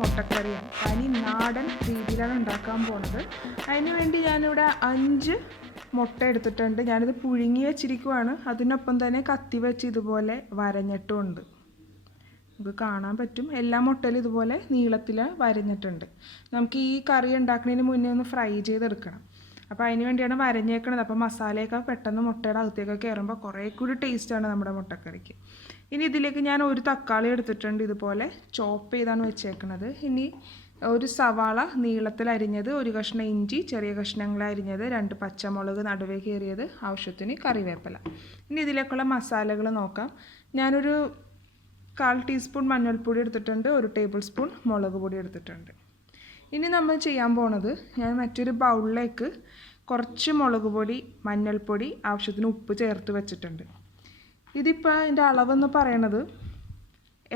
മുട്ടക്കറിയാണ്. തനി നാടൻ രീതിയിലാണ് ഉണ്ടാക്കാൻ പോണത്. അതിന് വേണ്ടി ഞാനിവിടെ 5 മുട്ട എടുത്തിട്ടുണ്ട്. ഞാനിത് പുഴുങ്ങി വെച്ചിരിക്കുവാണ്. അതിനൊപ്പം തന്നെ കത്തി വെച്ച് ഇതുപോലെ വരഞ്ഞിട്ടുമുണ്ട്. നമുക്ക് കാണാൻ പറ്റും. എല്ലാ മുട്ടയിലും ഇതുപോലെ നീളത്തിൽ വരഞ്ഞിട്ടുണ്ട്. നമുക്ക് ഈ കറി ഉണ്ടാക്കുന്നതിന് മുന്നേ ഒന്ന് ഫ്രൈ ചെയ്തെടുക്കണം. അപ്പോൾ അതിന് വേണ്ടിയാണ് വരഞ്ഞേക്കണത്. അപ്പോൾ മസാലയൊക്കെ പെട്ടെന്ന് മുട്ടയുടെ അകത്തേക്കൊക്കെ കയറുമ്പോൾ കുറേ കൂടി ടേസ്റ്റാണ് നമ്മുടെ മുട്ടക്കറിക്ക്. ഇനി ഇതിലേക്ക് ഞാൻ ഒരു തക്കാളി എടുത്തിട്ടുണ്ട്. ഇതുപോലെ ചോപ്പ് ചെയ്താണ് വെച്ചേക്കണത്. ഇനി ഒരു സവാള നീളത്തിൽ അരിഞ്ഞത്, ഒരു കഷ്ണം ഇഞ്ചി ചെറിയ കഷ്ണങ്ങൾ അരിഞ്ഞത്, 2 പച്ചമുളക് നടുവേ കീറിയത്, ആവശ്യത്തിന് കറിവേപ്പില. ഇനി ഇതിലേക്കുള്ള മസാലകൾ നോക്കാം. ഞാനൊരു 1/4 ടീസ്പൂൺ മഞ്ഞൾപ്പൊടി എടുത്തിട്ടുണ്ട്. 1 ടേബിൾ സ്പൂൺ മുളക് പൊടി എടുത്തിട്ടുണ്ട്. ഇനി നമ്മൾ ചെയ്യാൻ പോണത്, ഞാൻ മറ്റൊരു ബൗളിലേക്ക് കുറച്ച് മുളക് പൊടി, മഞ്ഞൾപ്പൊടി, ആവശ്യത്തിന് ഉപ്പ് ചേർത്ത് വെച്ചിട്ടുണ്ട്. ഇതിപ്പോൾ അതിൻ്റെ അളവെന്ന് പറയണത്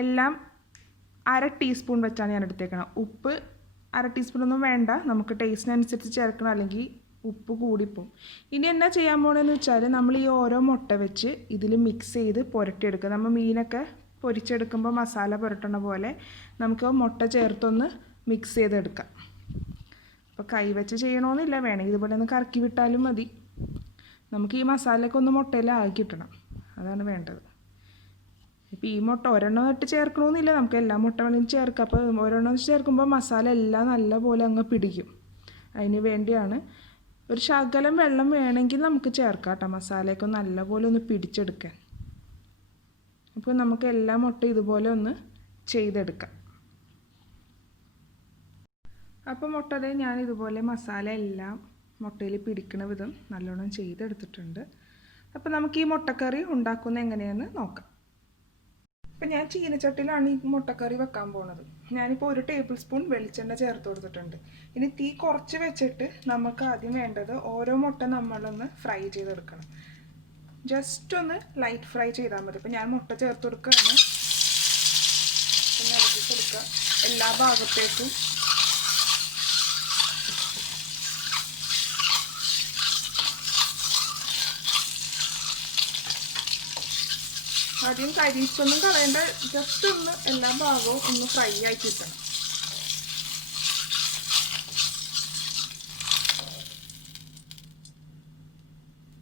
എല്ലാം 1/2 ടീസ്പൂൺ വെച്ചാണ് ഞാൻ എടുത്തേക്കണം. ഉപ്പ് 1/2 ടീസ്പൂണൊന്നും വേണ്ട, നമുക്ക് ടേസ്റ്റിനനുസരിച്ച് ചേർക്കണം, അല്ലെങ്കിൽ ഉപ്പ് കൂടിപ്പോവും. ഇനി എന്നാ ചെയ്യാൻ പോകണമെന്ന് വെച്ചാൽ നമ്മൾ ഈ ഓരോ മുട്ട വെച്ച് ഇതിൽ മിക്സ് ചെയ്ത് പുരട്ടിയെടുക്കുക. നമ്മൾ മീനൊക്കെ പൊരിച്ചെടുക്കുമ്പോൾ മസാല പുരട്ടണ പോലെ നമുക്ക് മുട്ട ചേർത്തൊന്ന് മിക്സ് ചെയ്തെടുക്കാം. അപ്പോൾ കൈ വെച്ച് ചെയ്യണമെന്നില്ല, വേണമെങ്കിൽ ഇതുപോലെ ഒന്ന് കറക്കി വിട്ടാലും മതി. നമുക്ക് ഈ മസാലയൊക്കെ ഒന്ന് മുട്ടയിലാക്കി കിട്ടണം, അതാണ് വേണ്ടത്. ഇപ്പോൾ ഈ മുട്ട ഒരെണ്ണം ഇട്ട് ചേർക്കണമെന്നില്ല, നമുക്ക് എല്ലാ മുട്ട വേണമെങ്കിൽ ചേർക്കാം. അപ്പോൾ ഒരെണ്ണം ചേർക്കുമ്പോൾ മസാല എല്ലാം നല്ലപോലെ അങ്ങ് പിടിക്കും. അതിന് വേണ്ടിയാണ്. ഒരു ശകലം വെള്ളം വേണമെങ്കിൽ നമുക്ക് ചേർക്കാം കേട്ടോ, മസാലയൊക്കെ നല്ലപോലെ ഒന്ന് പിടിച്ചെടുക്കാൻ. അപ്പോൾ നമുക്ക് എല്ലാ മുട്ട ഇതുപോലെ ഒന്ന് ചെയ്തെടുക്കാം. അപ്പോൾ മുട്ടതെ ഞാൻ ഇതുപോലെ മസാല എല്ലാം മുട്ടയിൽ പിടിക്കണ വിധം നല്ലോണം ചെയ്തെടുത്തിട്ടുണ്ട്. അപ്പോൾ നമുക്ക് ഈ മുട്ടക്കറി ഉണ്ടാക്കുന്നത് എങ്ങനെയാണെന്ന് നോക്കാം. അപ്പോൾ ഞാൻ ചീനച്ചട്ടിയിലാണ് ഈ മുട്ടക്കറി വെക്കാൻ പോണത്. ഞാനിപ്പോൾ 1 ടേബിൾ സ്പൂൺ വെളിച്ചെണ്ണ ചേർത്ത് കൊടുത്തിട്ടുണ്ട്. ഇനി തീ കുറച്ച് വെച്ചിട്ട് നമുക്ക് ആദ്യം വേണ്ടത് ഓരോ മുട്ട നമ്മളൊന്ന് ഫ്രൈ ചെയ്തെടുക്കണം. ജസ്റ്റ് ഒന്ന് ലൈറ്റ് ഫ്രൈ ചെയ്താൽ മതി. ഇപ്പോൾ ഞാൻ മുട്ട ചേർത്ത് കൊടുക്കുകയാണ്. ഒന്ന് ഇളക്കി കൊടുക്കുക എല്ലാ ഭാഗത്തേക്കും. ആദ്യം കരിച്ചൊന്നും കളയേണ്ട, ജസ്റ്റ് ഒന്ന് എല്ലാ ഭാഗവും ഒന്ന് ഫ്രൈ ആക്കി കിട്ടണം.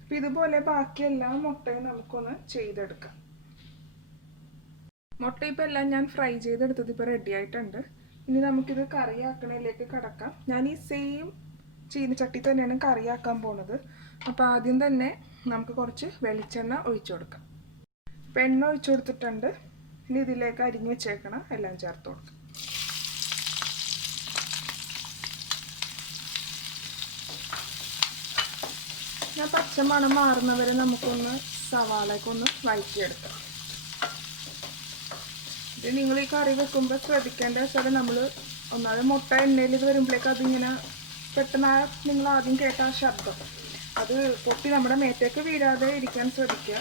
അപ്പം ഇതുപോലെ ബാക്കി എല്ലാ മുട്ടയും നമുക്കൊന്ന് ചെയ്തെടുക്കാം. മുട്ട ഇപ്പം എല്ലാം ഞാൻ ഫ്രൈ ചെയ്തെടുത്തത് ഇപ്പോൾ റെഡി ആയിട്ടുണ്ട്. ഇനി നമുക്കിത് കറിയാക്കണതിലേക്ക് കടക്കാം. ഞാൻ ഈ സെയിം ചീനച്ചട്ടി തന്നെയാണ് കറിയാക്കാൻ പോണത്. അപ്പോൾ ആദ്യം തന്നെ നമുക്ക് കുറച്ച് വെളിച്ചെണ്ണ ഒഴിച്ചു കൊടുക്കാം. ഇപ്പം എണ്ണ ഒഴിച്ചു കൊടുത്തിട്ടുണ്ട്. ഇനി ഇതിലേക്ക് അരിഞ്ഞ് വെച്ചേക്കണം എല്ലാം ചേർത്ത് കൊടുക്കാം. ഞാൻ പച്ചമണം മാറുന്നവരെ നമുക്കൊന്ന് സവാളയൊക്കെ വഴറ്റിയെടുക്കാം. ഇത് നിങ്ങൾ ഈ കറി വെക്കുമ്പോൾ ശ്രദ്ധിക്കേണ്ട വെച്ചാൽ നമ്മൾ ഒന്നാമത് മുട്ട എണ്ണയിൽ ഇത് വരുമ്പോഴേക്ക് അതിങ്ങനെ പെട്ടെന്ന് നിങ്ങൾ ആദ്യം കേട്ട ആ ശബ്ദം അത് പൊട്ടി നമ്മുടെ മേത്തേക്ക് വീഴാതെ ഇരിക്കാൻ ശ്രദ്ധിക്കുക.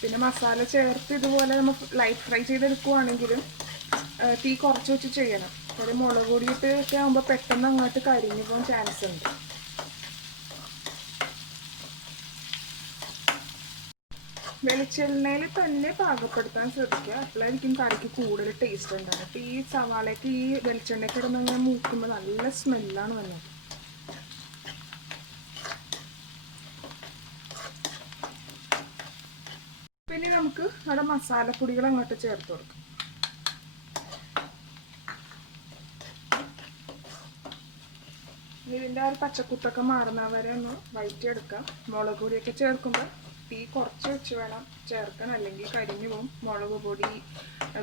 പിന്നെ മസാല ചേർത്ത് ഇതുപോലെ നമ്മൾ ലൈറ്റ് ഫ്രൈ ചെയ്തെടുക്കുവാണെങ്കിലും തീ കുറച്ച് വെച്ച് ചെയ്യണം. കാര്യം മുളക് പൊടിയിട്ട് ഒക്കെ ആകുമ്പോൾ പെട്ടെന്ന് അങ്ങോട്ട് കരിഞ്ഞു പോകാൻ ചാൻസ് ഉണ്ട്. വെളിച്ചെണ്ണയിൽ തന്നെ പാകപ്പെടുത്താൻ ശ്രദ്ധിക്കുക. അപ്പോഴായിരിക്കും കറിക്ക് കൂടുതൽ ടേസ്റ്റ് ഉണ്ടാകും. അപ്പോൾ ഈ സവാളയ്ക്ക് ഈ വെളിച്ചെണ്ണയ്ക്ക് ഇടുന്ന ഇങ്ങനെ മൂക്കുമ്പോൾ നല്ല സ്മെല്ലാണ് വന്നത്. പിന്നെ നമുക്ക് നമ്മുടെ മസാലപ്പൊടികൾ അങ്ങോട്ട് ചേർത്ത് കൊടുക്കാം. ഇതിൻ്റെ ആ ഒരു പച്ചക്കുത്തൊക്കെ മാറുന്നവരെ ഒന്ന് വഴറ്റിയെടുക്കാം. മുളക് പൊടിയൊക്കെ ചേർക്കുമ്പോൾ തീ കുറച്ച് വെച്ച് വേണം ചേർക്കാൻ, അല്ലെങ്കിൽ കരിഞ്ഞു പോകും. മുളക് പൊടി,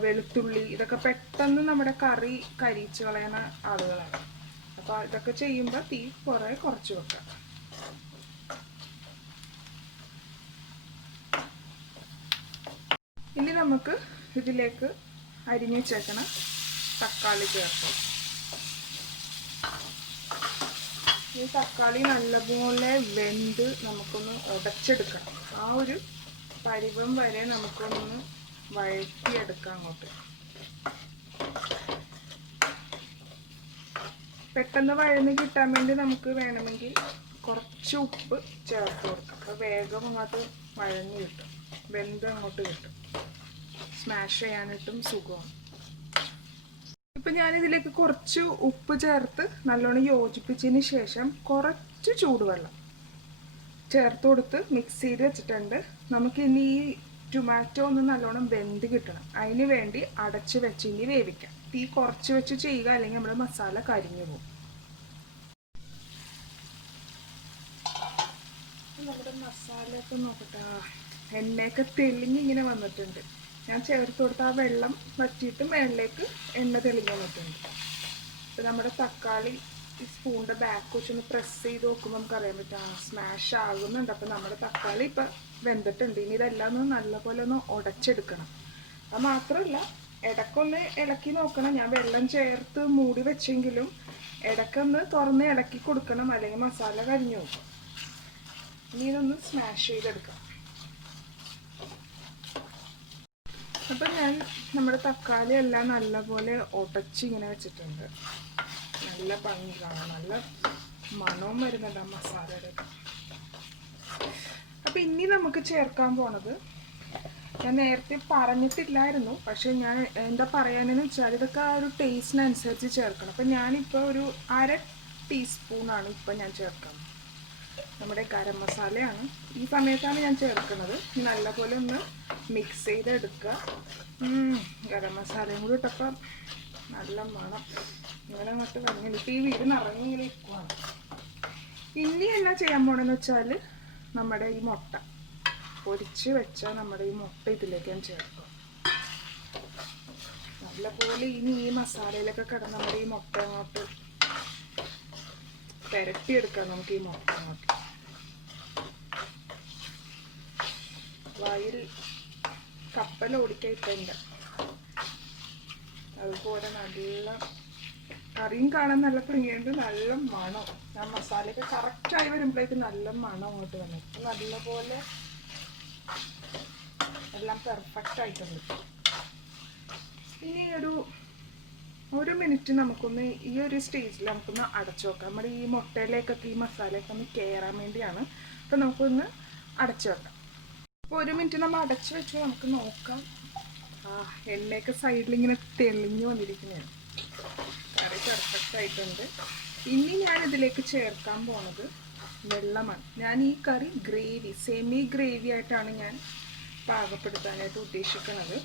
വെളുത്തുള്ളി ഇതൊക്കെ പെട്ടെന്ന് നമ്മുടെ കറി കരിച്ച് കളയുന്ന ആളുകളാണ്. അപ്പോൾ ഇതൊക്കെ ചെയ്യുമ്പോൾ തീ കുറച്ച് വെക്കാം. ഇനി നമുക്ക് ഇതിലേക്ക് അരിഞ്ഞു വെച്ചേക്കണം തക്കാളി ചേർത്ത്. ഈ തക്കാളി നല്ലപോലെ വെന്ത് നമുക്കൊന്ന് ഉടച്ചെടുക്കണം. ആ ഒരു പരുവം വരെ നമുക്കൊന്ന് വഴറ്റിയെടുക്കാം അങ്ങോട്ട്. പെട്ടെന്ന് വഴന്ന് കിട്ടാൻ വേണ്ടി നമുക്ക് വേണമെങ്കിൽ കുറച്ച് ഉപ്പ് ചേർത്ത് കൊടുക്കാം. അപ്പോൾ വേഗം അങ്ങോട്ട് വഴഞ്ഞ് കിട്ടും, വെന്ത് അങ്ങോട്ട് കിട്ടും. സ്മാഷ് ചെയ്യാനായിട്ടും സുഖമാണ്. അപ്പോൾ ഞാനിതിലേക്ക് കുറച്ച് ഉപ്പ് ചേർത്ത് നല്ലോണം യോജിപ്പിച്ചതിന് ശേഷം കുറച്ച് ചൂടുവെള്ളം ചേർത്ത് കൊടുത്ത് മിക്സ് ചെയ്ത് വെച്ചിട്ടുണ്ട്. നമുക്കിനി ഈ ടൊമാറ്റോ ഒന്ന് നല്ലോണം വെന്ത് കിട്ടണം. അതിന് വേണ്ടി അടച്ച് വെച്ച് ഇനി വേവിക്കാം. തീ കുറച്ച് വെച്ച് ചെയ്യുക, അല്ലെങ്കിൽ നമ്മുടെ മസാല കരിഞ്ഞു പോകും. നമ്മുടെ മസാലയൊക്കെ നോക്കട്ടെ, എണ്ണയൊക്കെ തെളിഞ്ഞിങ്ങനെ വന്നിട്ടുണ്ട്. ഞാൻ ചേർത്ത് കൊടുത്ത ആ വെള്ളം വറ്റിയിട്ട് മേളിലേക്ക് എണ്ണ തെളിഞ്ഞ് വന്നിട്ടുണ്ട്. അപ്പോൾ നമ്മുടെ തക്കാളി ഈ സ്പൂണിൻ്റെ ബാക്ക് വെച്ചൊന്ന് പ്രസ് ചെയ്ത് നോക്കുമ്പോൾ നമുക്കറിയാൻ പറ്റും സ്മാഷ് ആകുന്നുണ്ട്. അപ്പോൾ നമ്മുടെ തക്കാളി ഇപ്പം വെന്തിട്ടുണ്ട്. ഇനി ഇതെല്ലാം ഒന്ന് നല്ലപോലെ ഒന്ന് ഉടച്ചെടുക്കണം. അത് മാത്രമല്ല ഇടയ്ക്കൊന്ന് ഇളക്കി നോക്കണം. ഞാൻ വെള്ളം ചേർത്ത് മൂടി വെച്ചെങ്കിലും ഇടയ്ക്കൊന്ന് തുറന്ന് ഇളക്കി കൊടുക്കണം, അല്ലെങ്കിൽ മസാല കരിഞ്ഞു നോക്കും. ഇനി ഇതൊന്ന് സ്മാഷ് ചെയ്തെടുക്കാം. അപ്പം ഞാൻ നമ്മുടെ തക്കാളി എല്ലാം നല്ലപോലെ ഉടച്ച് ഇങ്ങനെ വെച്ചിട്ടുണ്ട്. നല്ല ഭംഗിയാണ്, നല്ല മണവും വരുന്നുണ്ട് ആ മസാലയുടെ. അപ്പം ഇനി നമുക്ക് ചേർക്കാൻ പോണത്, ഞാൻ നേരത്തെ പറഞ്ഞിട്ടില്ലായിരുന്നു, പക്ഷെ ഞാൻ എന്താ പറയാനെന്ന് വെച്ചാൽ ഇതൊക്കെ ആ ഒരു ടേസ്റ്റിനനുസരിച്ച് ചേർക്കണം. അപ്പം ഞാനിപ്പോൾ ഒരു 1/2 ടീസ്പൂണാണ് ഇപ്പം ഞാൻ ചേർക്കുന്നത്. നമ്മുടെ ഗരം മസാലയാണ് ഈ സമയത്താണ് ഞാൻ ചേർക്കുന്നത്. നല്ലപോലെ ഒന്ന് മിക്സ് ചെയ്തെടുക്കുക. ഗരം മസാലയും കൂടി ഇട്ടപ്പം നല്ല മണം ഇങ്ങനെ അങ്ങോട്ട് വന്നില്ല. ഇപ്പോൾ ഈ വീട് നിറഞ്ഞിങ്ങനെ ഇരിക്കുവാണ്. ഇനി എന്നാ ചെയ്യാൻ പോണെന്ന് വെച്ചാൽ നമ്മുടെ ഈ മുട്ട പൊരിച്ച് വെച്ച നമ്മുടെ ഈ മുട്ട ഇതിലേക്ക് ഞാൻ ചേർക്കും. നല്ലപോലെ ഇനി ഈ മസാലയിലൊക്കെ കിടന്ന് നമ്മുടെ ഈ മുട്ട അങ്ങോട്ട് പുരട്ടിയെടുക്കാം. നമുക്ക് ഈ മുട്ട അങ്ങോട്ട് വായിൽ കപ്പൽ ഓടിക്കയിട്ടുണ്ട്. അതുപോലെ നല്ല കറിയും കാണാൻ നല്ല ഭംഗിയുണ്ട്, നല്ല മണം. ആ മസാലയൊക്കെ കറക്റ്റായി വരുമ്പോഴേക്ക് നല്ല മണം അങ്ങോട്ട് വന്നു. നല്ലപോലെ എല്ലാം പെർഫെക്റ്റ് ആയിട്ടുണ്ട്. ഇനി ഒരു മിനിറ്റ് നമുക്കൊന്ന് ഈ ഒരു സ്റ്റേജിൽ നമുക്കൊന്ന് അടച്ചു വെക്കാം. നമ്മുടെ ഈ മുട്ടയിലേക്കൊക്കെ ഈ മസാലയൊക്കെ ഒന്ന് കയറാൻ വേണ്ടിയാണ്. അപ്പം നമുക്കൊന്ന് അടച്ചു വെക്കാം. അപ്പോൾ 1 മിനിറ്റ് നമ്മൾ അടച്ചു വെച്ച് നമുക്ക് നോക്കാം. എണ്ണയൊക്കെ സൈഡിലിങ്ങനെ തെളിഞ്ഞു വന്നിരിക്കുന്നതാണ്. കറി പെർഫെക്റ്റ് ആയിട്ടുണ്ട്. ഇനി ഞാനിതിലേക്ക് ചേർക്കാൻ പോണത് വെള്ളമാണ്. ഞാൻ ഈ കറി ഗ്രേവി, സെമി ഗ്രേവി ആയിട്ടാണ് ഞാൻ പാകപ്പെടുത്താനായിട്ട് ഉദ്ദേശിക്കുന്നത്.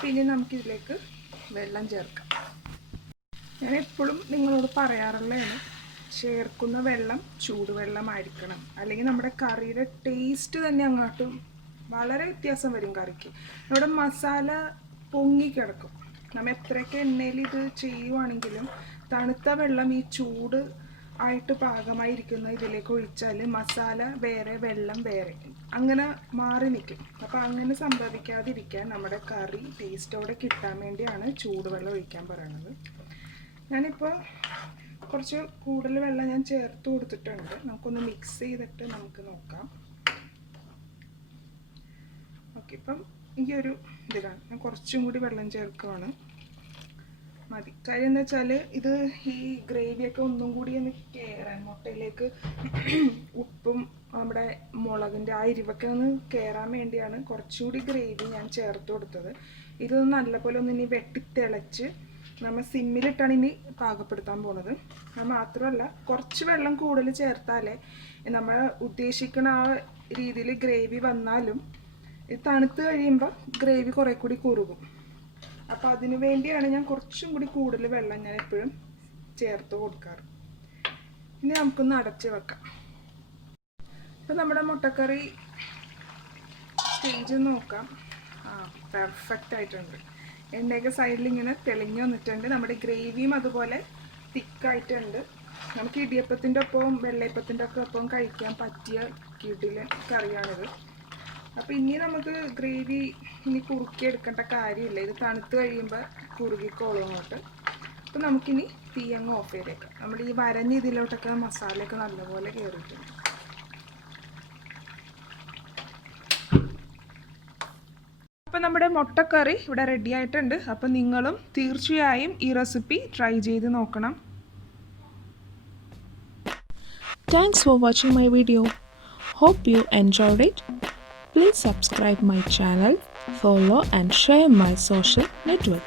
പിന്നെ നമുക്കിതിലേക്ക് വെള്ളം ചേർക്കാം. ഞാൻ എപ്പോഴും നിങ്ങളോട് പറയാറുള്ളതാണ്, ചേർക്കുന്ന വെള്ളം ചൂടുവെള്ളമായിരിക്കണം, അല്ലെങ്കിൽ നമ്മുടെ കറിയുടെ ടേസ്റ്റ് തന്നെ അങ്ങോട്ടും വളരെ വ്യത്യാസം വരും കറിക്ക്. നമ്മുടെ മസാല പൊങ്ങിക്കിടക്കും. നമ്മൾ എത്രയൊക്കെ എണ്ണയിൽ ഇത് ചെയ്യുവാണെങ്കിലും തണുത്ത വെള്ളം ഈ ചൂട് ആയിട്ട് പാകമായിരിക്കുന്ന ഇതിലേക്ക് ഒഴിച്ചാൽ മസാല വേറെ വെള്ളം വേറെ അങ്ങനെ മാറി നിൽക്കും. അപ്പോൾ അങ്ങനെ സംഭവിക്കാതിരിക്കാൻ നമ്മുടെ കറി ടേസ്റ്റോടെ കിട്ടാൻ വേണ്ടിയാണ് ചൂടുവെള്ളം ഒഴിക്കാൻ പറയുന്നത്. ഞാനിപ്പോൾ കുറച്ച് കൂടുതൽ വെള്ളം ഞാൻ ചേർത്ത് കൊടുത്തിട്ടുണ്ട്. നമുക്കൊന്ന് മിക്സ് ചെയ്തിട്ട് നമുക്ക് നോക്കാം. ഓക്കെ, ഇപ്പം ഈ ഒരു ഇതിലാണ് ഞാൻ കുറച്ചും കൂടി വെള്ളം ചേർക്കുകയാണ്. മതി. കാര്യം എന്താ വെച്ചാൽ ഇത് ഈ ഗ്രേവിയൊക്കെ ഒന്നും കൂടി ഒന്ന് കയറാൻ, മുട്ടയിലേക്ക് ഉപ്പും നമ്മുടെ മുളകിൻ്റെ ആ എരിവൊക്കെ ഒന്ന് കയറാൻ വേണ്ടിയാണ് കുറച്ചുകൂടി ഗ്രേവി ഞാൻ ചേർത്ത് കൊടുത്തത്. ഇത് നല്ലപോലെ ഒന്ന് ഇനി വെട്ടിത്തിളച്ച് നമ്മൾ സിമ്മിലിട്ടാണ് ഇനി പാകപ്പെടുത്താൻ പോണത്. അത് മാത്രമല്ല കുറച്ച് വെള്ളം കൂടുതൽ ചേർത്താലേ നമ്മൾ ഉദ്ദേശിക്കുന്ന ആ രീതിയിൽ ഗ്രേവി വന്നാലും ഇത് തണുത്ത് കഴിയുമ്പോൾ ഗ്രേവി കുറേ കൂടി കുറുകും. അപ്പോൾ അതിനു വേണ്ടിയാണ് ഞാൻ കുറച്ചും കൂടി കൂടുതൽ വെള്ളം ഞാൻ എപ്പോഴും ചേർത്ത് കൊടുക്കാറ്. ഇനി നമുക്കൊന്ന് അടച്ച് വെക്കാം. അപ്പോൾ നമ്മുടെ മുട്ടക്കറി സ്റ്റേജ് നോക്കാം. പെർഫെക്റ്റ് ആയിട്ടുണ്ട്. എണ്ണയൊക്കെ സൈഡിൽ ഇങ്ങനെ തെളിഞ്ഞു വന്നിട്ടുണ്ട്. നമ്മുടെ ഗ്രേവിയും അതുപോലെ തിക്കായിട്ടുണ്ട്. നമുക്ക് ഇടിയപ്പത്തിൻ്റെ ഒപ്പവും വെള്ളയപ്പത്തിൻ്റെ ഒക്കെ ഒപ്പം കഴിക്കാൻ പറ്റിയ കിടിലൻ കറിയാണിത്. അപ്പോൾ ഇനി നമുക്ക് ഗ്രേവി ഇനി കുറുക്കിയെടുക്കേണ്ട കാര്യമില്ല. ഇത് തണുത്ത് കഴിയുമ്പോൾ കുറുകിക്കോളും അങ്ങോട്ട്. അപ്പോൾ നമുക്കിനി തീ അങ്ങ് ഓഫ് ചെയ്തേക്കാം. നമ്മൾ ഈ വരഞ്ഞ ഇതിലോട്ടൊക്കെ മസാലയൊക്കെ നല്ലപോലെ കയറിയിട്ടുണ്ട്. അപ്പോൾ നമ്മുടെ മുട്ടക്കറി ഇവിടെ റെഡി ആയിട്ടുണ്ട്. അപ്പോൾ നിങ്ങളും തീർച്ചയായും ഈ റെസിപ്പി ട്രൈ ചെയ്ത് നോക്കണം. Thanks for watching my video. Hope you enjoyed it. Please subscribe my channel, follow and share my social network.